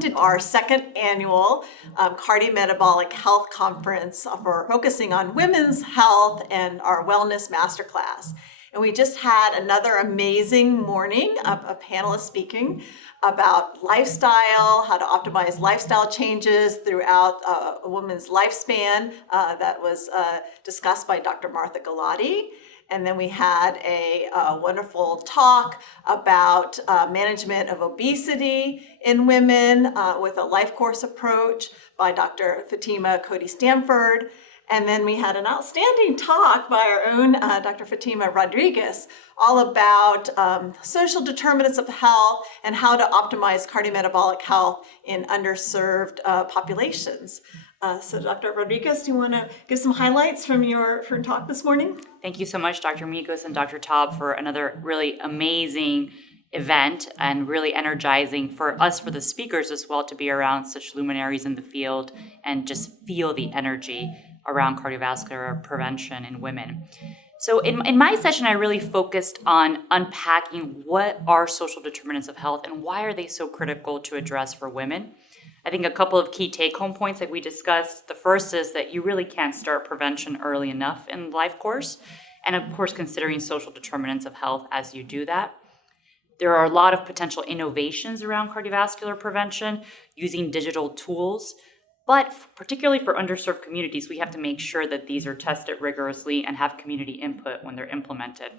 welcome to our second annual Cardiometabolic Health Conference for focusing on women's health and our wellness masterclass. And we just had another amazing morning of panelists speaking about lifestyle, how to optimize lifestyle changes throughout a woman's lifespan. That was discussed by Dr. Martha Galati. And then we had a wonderful talk about management of obesity in women with a life course approach by Dr. Fatima Stanford. And then we had an outstanding talk by our own Dr. Fatima Rodriguez, all about social determinants of health and how to optimize cardiometabolic health in underserved populations. So Dr. Rodriguez, do you want to give some highlights from your talk this morning? Thank you so much, Dr. Michos and Dr. Taub, for another really amazing event and really energizing for us, for the speakers as well, to be around such luminaries in the field and just feel the energy around cardiovascular prevention in women. So in my session, I really focused on unpacking what are social determinants of health and why are they so critical to address for women. I think a couple of key take-home points that we discussed. The first is that you really can't start prevention early enough in the life course, and of course considering social determinants of health as you do that. There are a lot of potential innovations around cardiovascular prevention using digital tools, but particularly for underserved communities, we have to make sure that these are tested rigorously and have community input when they're implemented.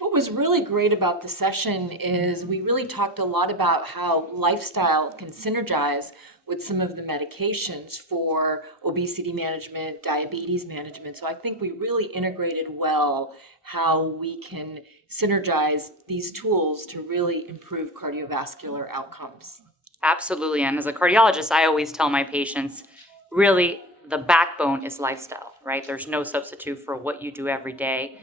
What was really great about the session is we really talked a lot about how lifestyle can synergize with some of the medications for obesity management, diabetes management. So I think we really integrated well how we can synergize these tools to really improve cardiovascular outcomes. Absolutely. And as a cardiologist, I always tell my patients, really, the backbone is lifestyle, right? There's no substitute for what you do every day.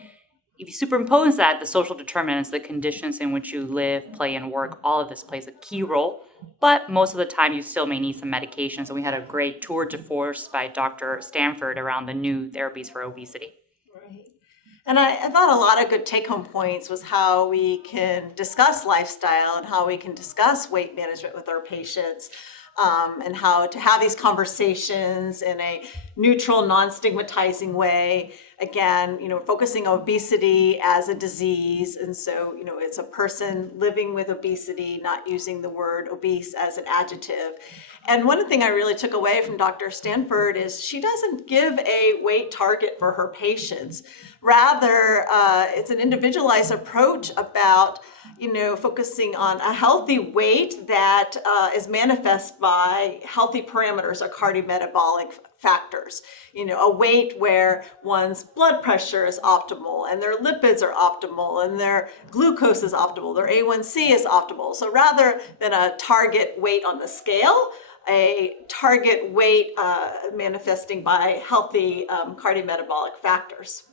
If you superimpose that, the social determinants, the conditions in which you live, play, and work, all of this plays a key role. But most of the time, you still may need some medications. And we had a great tour de force by Dr. Stanford around the new therapies for obesity. Right. And I thought a lot of good take-home points was how we can discuss lifestyle and how we can discuss weight management with our patients. And how to have these conversations in a neutral, non-stigmatizing way. Again, focusing on obesity as a disease. And so, it's a person living with obesity, not using the word obese as an adjective. And one thing I really took away from Dr. Stanford is she doesn't give a weight target for her patients. Rather, it's an individualized approach about focusing on a healthy weight that is manifest by healthy parameters or cardiometabolic factors. A weight where one's blood pressure is optimal and their lipids are optimal and their glucose is optimal, their A1C is optimal. So rather than a target weight on the scale, a target weight manifesting by healthy cardiometabolic factors.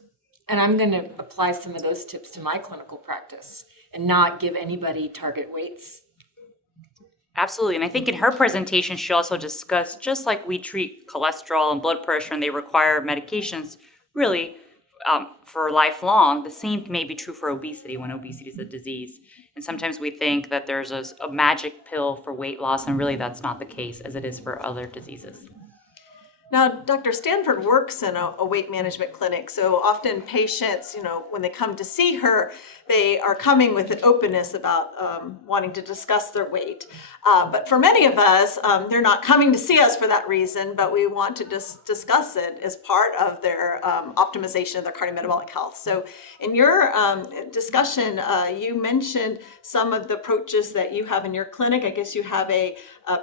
And I'm going to apply some of those tips to my clinical practice and not give anybody target weights. Absolutely. And I think in her presentation, she also discussed, just like we treat cholesterol and blood pressure and they require medications really for lifelong, the same may be true for obesity when obesity is a disease. And sometimes we think that there's a magic pill for weight loss, and really that's not the case as it is for other diseases. Now, Dr. Stanford works in a weight management clinic, so often patients, when they come to see her, they are coming with an openness about wanting to discuss their weight. But for many of us, they're not coming to see us for that reason, but we want to discuss it as part of their optimization of their cardiometabolic health. So in your discussion, you mentioned some of the approaches that you have in your clinic. I guess you have a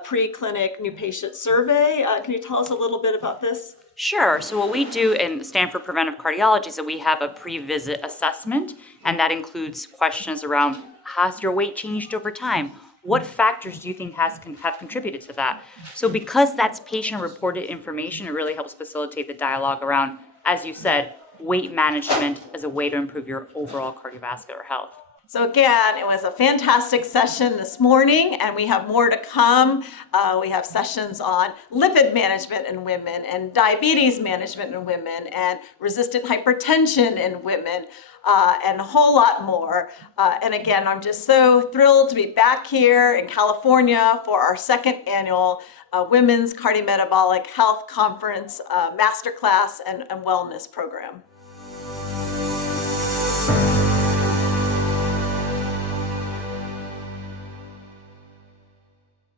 pre-clinic new patient survey. Can you tell us a little bit about this? Sure. So what we do in Stanford Preventive Cardiology is that we have a pre-visit assessment, and that includes questions around, has your weight changed over time? What factors do you think have contributed to that? So because that's patient-reported information, it really helps facilitate the dialogue around, as you said, weight management as a way to improve your overall cardiovascular health. So again, it was a fantastic session this morning, and we have more to come. We have sessions on lipid management in women and diabetes management in women and resistant hypertension in women. And a whole lot more. And again, I'm just so thrilled to be back here in California for our second annual Women's Cardiometabolic Health Conference Masterclass and Wellness Program.